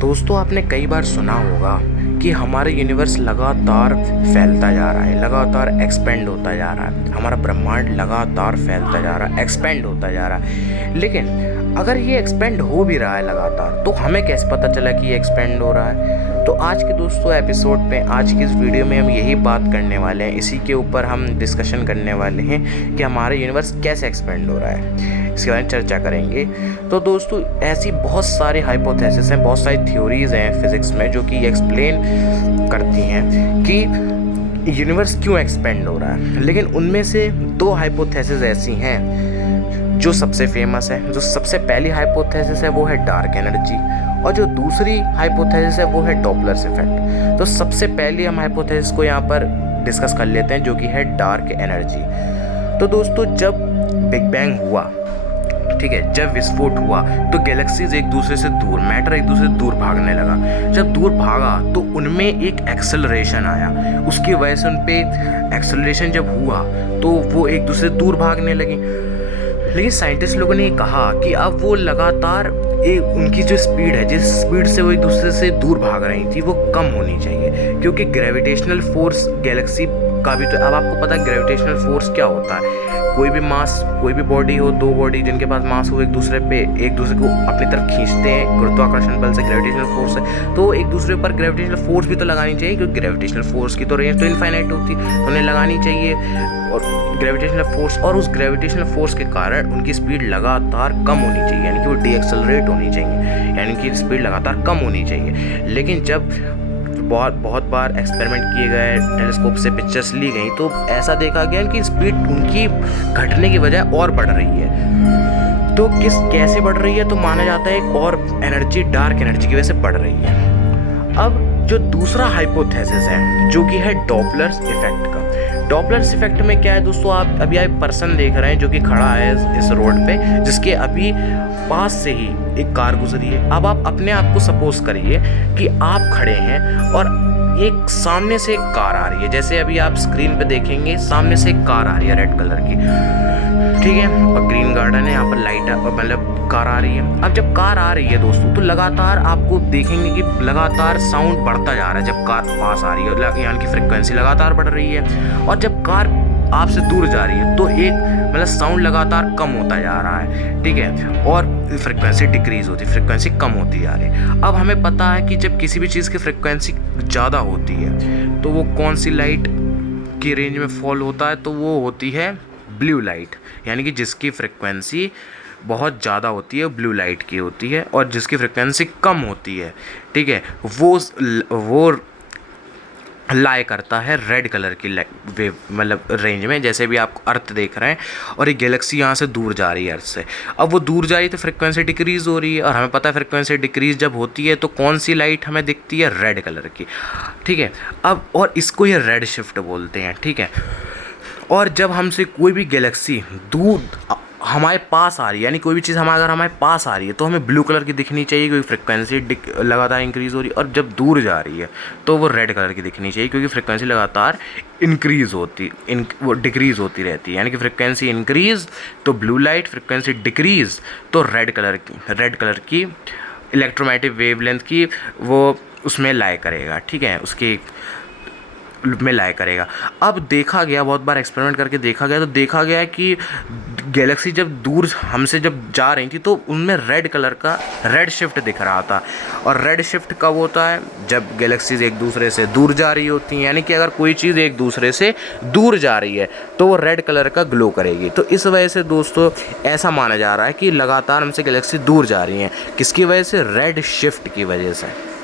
दोस्तों आपने कई बार सुना होगा कि हमारा यूनिवर्स लगातार फैलता जा रहा है, लगातार एक्सपेंड होता जा रहा है, हमारा ब्रह्मांड लगातार फैलता जा रहा है, एक्सपेंड होता जा रहा है। लेकिन अगर ये एक्सपेंड हो भी रहा है लगातार, तो हमें कैसे पता चला कि ये एक्सपेंड हो रहा है? तो आज के दोस्तों एपिसोड में, आज की इस वीडियो में हम यही बात करने वाले हैं, इसी के ऊपर हम डिस्कशन करने वाले हैं कि हमारा यूनिवर्स कैसे एक्सपेंड हो रहा है, इसके बारे में चर्चा करेंगे। तो दोस्तों ऐसी बहुत सारी हाइपोथेसिस हैं, बहुत सारी थ्योरीज हैं फिज़िक्स में जो कि एक्सप्लेन करती हैं कि यूनिवर्स क्यों एक्सपेंड हो रहा है। लेकिन उनमें से दो हाइपोथेसिस ऐसी हैं जो सबसे फेमस है। जो सबसे पहली हाइपोथेसिस है वो है डार्क एनर्जी, और जो दूसरी हाइपोथेसिस है वो है डॉपलर्स इफेक्ट। तो सबसे पहले हम हाइपोथेसिस को यहाँ पर डिस्कस कर लेते हैं, जो कि है डार्क एनर्जी। तो दोस्तों जब बिग बैंग हुआ, ठीक है, जब विस्फोट हुआ तो गैलेक्सीज एक दूसरे से दूर, मैटर एक दूसरे से दूर भागने लगा। जब दूर भागा तो उनमें एक एक्सेलरेशन आया, उसकी वजह से उन पे एक्सेलरेशन जब हुआ तो वो एक दूसरे से दूर भागने लगे। लेकिन साइंटिस्ट लोगों ने कहा कि अब वो लगातार उनकी जो स्पीड है, जिस स्पीड से वो एक दूसरे से दूर भाग रही थी, वो कम होनी चाहिए, क्योंकि ग्रेविटेशनल फोर्स गैलेक्सी का भी, तो अब आपको पता है ग्रेविटेशनल फोर्स क्या होता है। कोई भी मास, कोई भी बॉडी हो, दो बॉडी जिनके पास मास हो, एक दूसरे को अपनी तरफ खींचते हैं गुरुत्वाकर्षण बल से, ग्रेविटेशनल फोर्स है। तो एक दूसरे पर ग्रेविटेशनल फोर्स भी तो लगानी चाहिए, क्योंकि ग्रेविटेशनल फोर्स की तो रेंज तो इनफाइनाइट होती है, तो उन्हें लगानी चाहिए। और ग्रेविटेशनल फोर्स, और उस ग्रेविटेशनल फोर्स के कारण उनकी स्पीड लगातार कम होनी चाहिए, यानी कि वो डीएक्सेलरेट होनी चाहिए, यानी कि स्पीड लगातार कम होनी चाहिए। लेकिन जब बहुत बार एक्सपेरिमेंट किए गए, टेलीस्कोप से पिक्चर्स ली गई, तो ऐसा देखा गया कि स्पीड उनकी घटने की बजाय और बढ़ रही है। तो कैसे बढ़ रही है? तो माना जाता है एक और एनर्जी, डार्क एनर्जी की वजह से बढ़ रही है। अब जो दूसरा हाइपोथेसिस है, जो कि है डॉपलर्स इफेक्ट का। डॉपलर्स इफेक्ट में क्या है दोस्तों, आप अभी एक पर्सन देख रहे हैं जो कि खड़ा है इस रोड पे, जिसके अभी पास से ही एक कार गुजरी है। अब आप अपने आप को सपोज करिए कि आप खड़े हैं और एक सामने से एक कार आ रही है, जैसे अभी आप स्क्रीन पे देखेंगे, सामने से एक कार आ रही है रेड कलर की, ठीक है, और ग्रीन गार्डन है, यहाँ पर लाइट, मतलब कार आ रही है। अब जब कार आ रही है दोस्तों, तो लगातार आपको देखेंगे कि लगातार साउंड बढ़ता जा रहा है जब कार पास आ रही है, यानी कि फ्रिक्वेंसी लगातार बढ़ रही है। और जब कार आपसे दूर जा रही है तो एक मतलब साउंड लगातार कम होता जा रहा है, ठीक है, और फ्रिक्वेंसी डिक्रीज होती, फ्रिक्वेंसी कम होती जा रही है। अब हमें पता है कि जब किसी भी चीज़ की फ्रिक्वेंसी ज़्यादा होती है तो वो कौन सी लाइट की रेंज में फॉल होता है, तो वो होती है ब्लू लाइट, यानी कि जिसकी फ्रिक्वेंसी बहुत ज़्यादा होती है ब्लू लाइट की होती है, और जिसकी फ्रिक्वेंसी कम होती है, ठीक है, वो लाई करता है रेड कलर की वेव, मतलब रेंज में। जैसे भी आप अर्थ देख रहे हैं और एक गैलेक्सी यहाँ से दूर जा रही है अर्थ से, अब वो दूर जा रही है तो फ्रिक्वेंसी डिक्रीज़ हो रही है, और हमें पता है फ्रिक्वेंसी डिक्रीज़ जब होती है तो कौन सी लाइट हमें दिखती है? रेड कलर की, ठीक है। अब और इसको ये रेड शिफ्ट बोलते हैं, ठीक है। और जब हमसे कोई भी गैलेक्सी दूर हमारे पास आ रही है, यानी कोई भी चीज़ अगर हमारे पास आ रही है तो हमें ब्लू कलर की दिखनी चाहिए, क्योंकि फ्रिक्वेंसी लगातार इंक्रीज़ हो रही है। और जब दूर जा रही है तो वो रेड कलर की दिखनी चाहिए, क्योंकि फ्रिक्वेंसी लगातार वो डिक्रीज़ होती रहती है, यानी कि फ्रिक्वेंसी इंक्रीज़ तो ब्लू लाइट, फ्रिक्वेंसी डिक्रीज़ तो रेड कलर की इलेक्ट्रोमैग्नेटिक वेवलेंथ की वो उसमें लाई करेगा, ठीक है, उसके में लाई करेगा। अब देखा गया, बहुत बार एक्सपेरिमेंट करके देखा गया, तो देखा गया कि गैलेक्सी जब दूर हमसे जब जा रही थी तो उनमें रेड शिफ्ट दिख रहा था। और रेड शिफ्ट कब होता है? जब गैलेक्सीज एक दूसरे से दूर जा रही होती हैं, यानी कि अगर कोई चीज़ एक दूसरे से दूर जा रही है तो वो रेड कलर का ग्लो करेगी। तो इस वजह से दोस्तों ऐसा माना जा रहा है कि लगातार हमसे गैलेक्सी दूर जा रही हैं, किसकी वजह से? रेड शिफ्ट की वजह से।